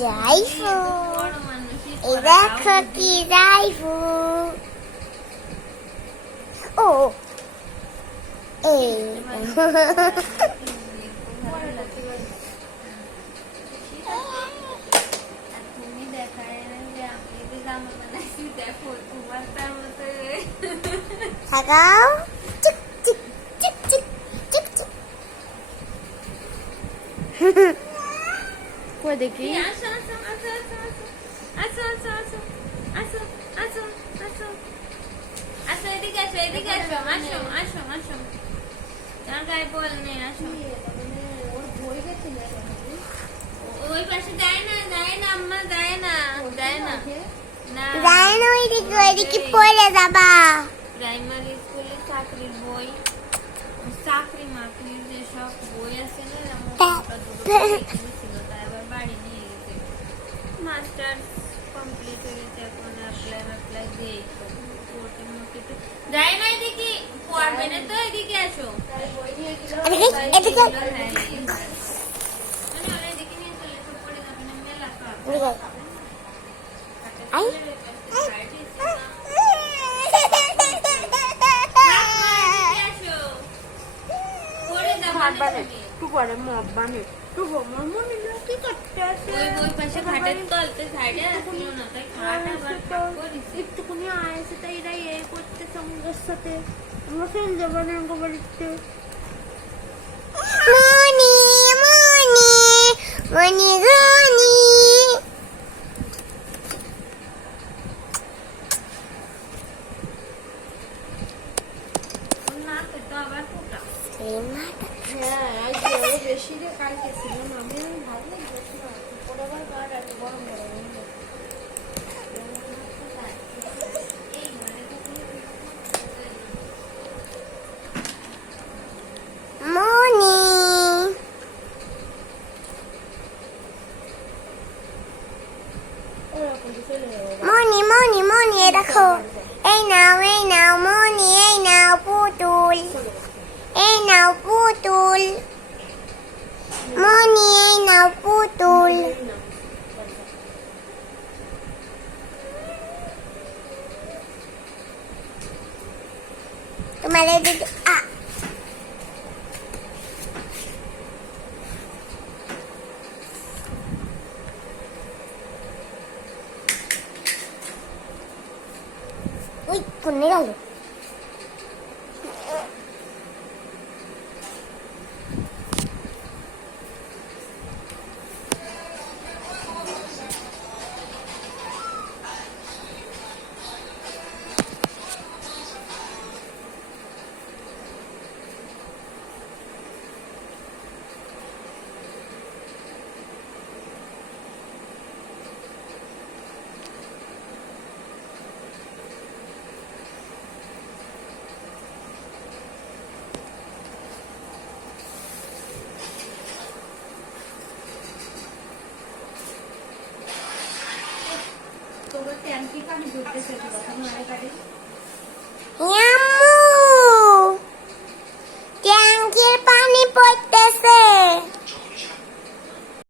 যাইফু এই দেখো কি যাইফু ও এই তুমি দেখায় যে আমি যে জামা বানাইছি দেখো তোমার তার মতো থাকাও চিক চিক চিক চিক চিক চিক কই দেখি আসো আসো আসো আসো আসো আসো আসো আসো আসো আসো এদিকে আসো এদিকে আসো আসো আসো আসো তোমার গায়ে বল নেই আসো ওই পাশে দেয় না আম্মা দেয় না না যাই না ওইদিকে পড়ে যাবা প্রাইমারি স্কুলে চাকরির বই চাকরি মাকরির যেসব বই আছে না ছিল তাই আবার বাড়ি নিয়ে গেছে মাস্টার্স কমপ্লিট হয়ে গেছে এখন অ্যাপ্লাই দিয়ে যাই না এদিকে পড়বে না তো এদিকে আসো এদিকে এদিকে নিয়ে চলে তো পড়ে যাবে না মেলা আই একটু পরে মব বানে একটু মনে কি করতে আছে ওই পাশে খাটের তলতে সাইডে আসলো না তাই খাটা একটুকুনি আয়েছে তাই এরা এই করতে সঙ্গের সাথে আমরা ফেল যাবো না বাড়িতে মনি মনি মনি রানী না তো আবার ফোটা হ্যাঁ আজ বেশি রে কালকে ছিল না আমি ভাবলে বেশি না পরে আবার গাড় আছে গরম গরম মনি মনি মনি মনি এই দেখো এই নাও মনি এই নাও পুতুল এই নাও পুতুল মনি এই নাও পুতুল তোমার এদিকে ওই কোনে গেল তোর ট্যাঙ্কি কামি করতেছে কথা নয় গাড়ি ইয়া